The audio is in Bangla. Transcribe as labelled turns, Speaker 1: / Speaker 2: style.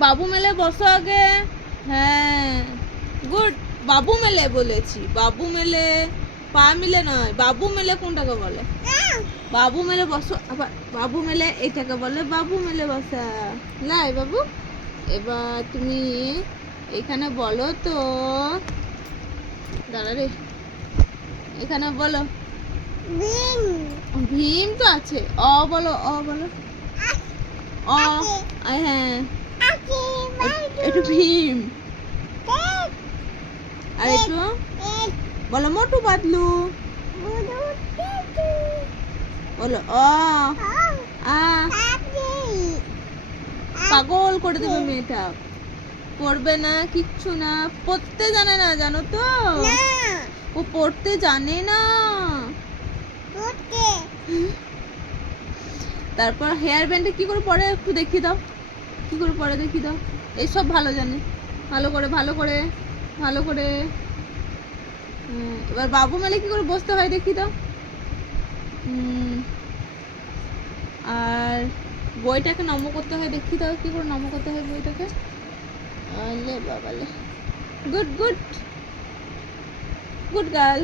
Speaker 1: বাবু মেলে বসো আগে। হ্যাঁ। গুড বাবু মেলে বলেছি। বাবু মেলে পা মিলে নয়। বাবু মেলে কোনটাকে বলে? বাবু মেলে বসো। আবার বাবু মেলে এইটাকে বলে বাবু মেলে বসা। লাই বাবু এবার তুমি এখানে বলো তো। দাঁড়া রে। এখানে বলো। ভীম। তো আছে। অ বলো অ বলো। অ হ্যাঁ। একটু ভীম আর একটু বলো মোটু পাতলু বলো অ আ। পাগল করে দেবে মেয়েটা। পড়বে না কিচ্ছু না। পড়তে জানে না জানো তো? ও পড়তে জানে না। তারপর হেয়ার ব্যান্ডে কি করে পরে? একটু দেখিয়ে দাও। কি করে পরে দেখিয়ে দাও? এইসব ভালো জানে। ভালো করে ভালো করে ভালো করে এবার বাবু মেলে কি করে বসতে হয় দাও হুম, আর বইটাকে নম করতে হয় দেখিয়ে দাও কি করে নম করতে হয় বইটাকে। আলে বাবালে। Good good. Good girl.